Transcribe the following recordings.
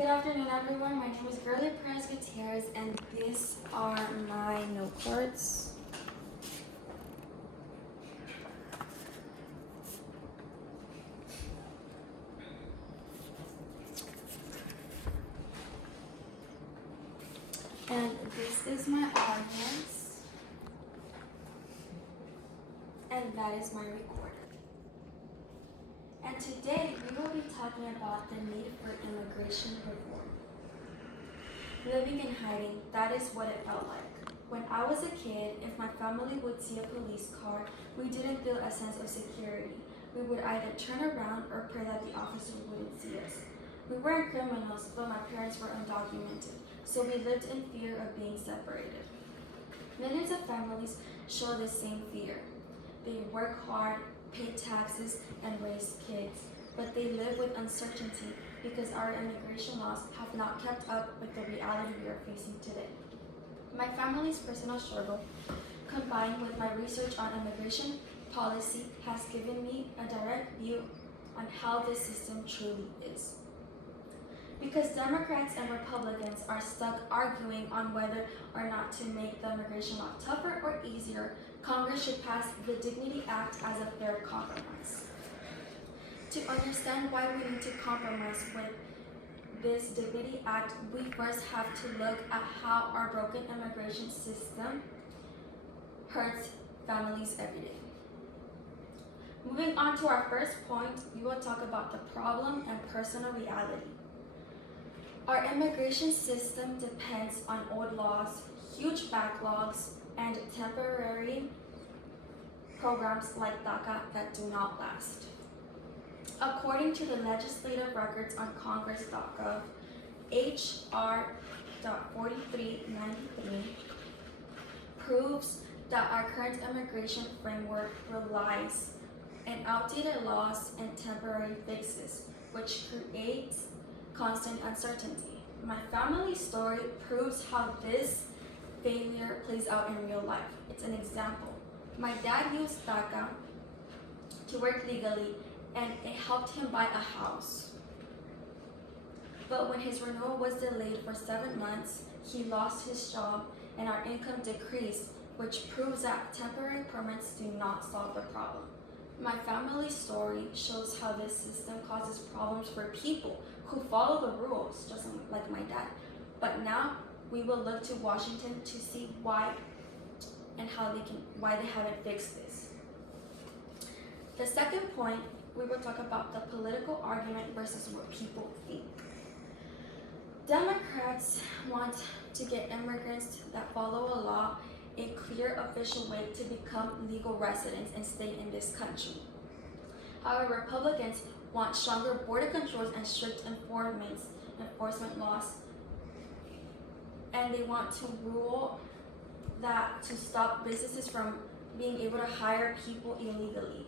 Good afternoon, everyone. My name is Girly Perez Gutierrez, and these are my note cards. And this is my audience, and that is my recorder. And today we will be talking about the need for immigration reform. Living in hiding, that is what it felt like. When I was a kid, if my family would see a police car, we didn't feel a sense of security. We would either turn around or pray that the officer wouldn't see us. We weren't criminals, but my parents were undocumented, so we lived in fear of being separated. Millions of families show the same fear. They work hard, pay taxes, and raise kids, but they live with uncertainty because our immigration laws have not kept up with the reality we are facing today. My family's personal struggle, combined with my research on immigration policy, has given me a direct view on how this system truly is. Because Democrats and Republicans are stuck arguing on whether or not to make the immigration law tougher or easier, Congress should pass the Dignity Act as a fair compromise. To understand why we need to compromise with this Dignity Act, we first have to look at how our broken immigration system hurts families every day. Moving on to our first point, we will talk about the problem and personal reality. Our immigration system depends on old laws, huge backlogs, and temporary programs like DACA that do not last. According to the legislative records on Congress.gov, H.R. 4393 proves that our current immigration framework relies on outdated laws and temporary fixes, which creates constant uncertainty. My family story proves how this failure plays out in real life. It's an example. My dad used DACA to work legally, and it helped him buy a house. But when his renewal was delayed for 7 months, he lost his job and our income decreased, which proves that temporary permits do not solve the problem. My family's story shows how this system causes problems for people who follow the rules, just like my dad. But now we will look to Washington to see why and why they haven't fixed this. The second point, we will talk about the political argument versus what people think. Democrats want to get immigrants that follow a law a clear official way to become legal residents and stay in this country. However, Republicans want stronger border controls and strict enforcement laws, and they want to rule that to stop businesses from being able to hire people illegally.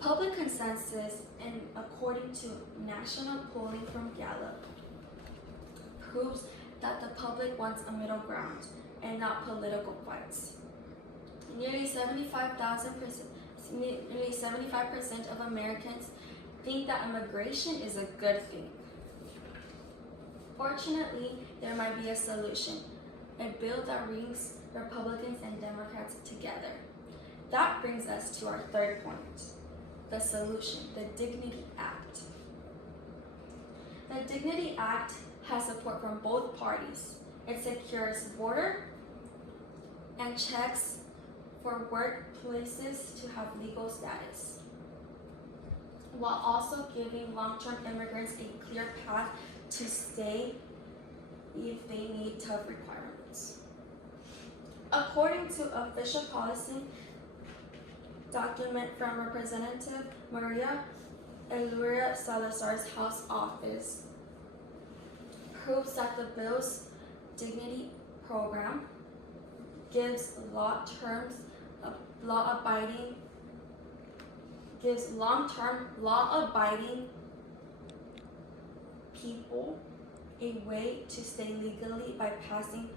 Public consensus, and according to national polling from Gallup, proves that the public wants a middle ground and not political fights. Nearly 75% of Americans think that immigration is a good thing. Fortunately, there might be a solution, a bill that brings Republicans and Democrats together. That brings us to our third point, the solution, the Dignity Act. The Dignity Act has support from both parties. It secures border and checks for workplaces to have legal status, while also giving long-term immigrants a clear path to stay if they meet tough requirements. According to official policy document from Representative Maria Eleuria Salazar's House office, proves that the bill's dignity program gives long-term law-abiding people a way to stay legally by passing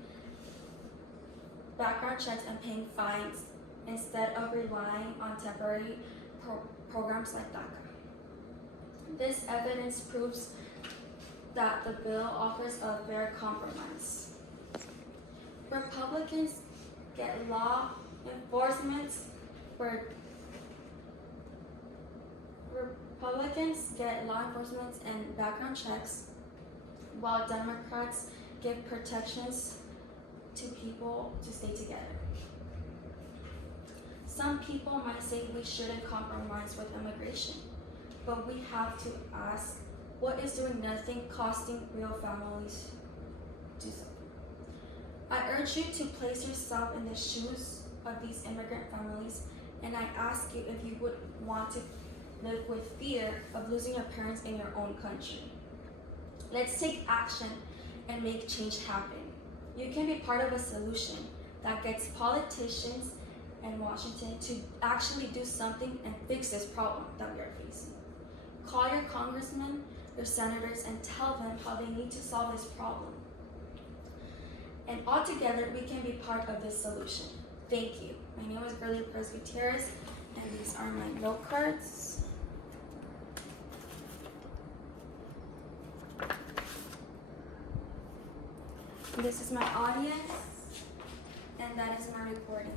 background checks and paying fines instead of relying on temporary programs like DACA. This evidence proves that the bill offers a fair compromise. Republicans get law enforcement where Republicans get law enforcement and background checks, while Democrats give protections to people to stay together. Some people might say we shouldn't compromise with immigration, but we have to ask, what is doing nothing costing real families to suffer? I urge you to place yourself in the shoes of these immigrant families, and I ask you if you would want to live with fear of losing your parents in your own country. Let's take action and make change happen. You can be part of a solution that gets politicians in Washington to actually do something and fix this problem that we are facing. Call your congressmen, your senators, and tell them how they need to solve this problem. And all together, we can be part of this solution. Thank you. My name is Gurley Perez Gutierrez, and these are my note cards. This is my audience, and that is my recording.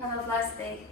Have a blessed day.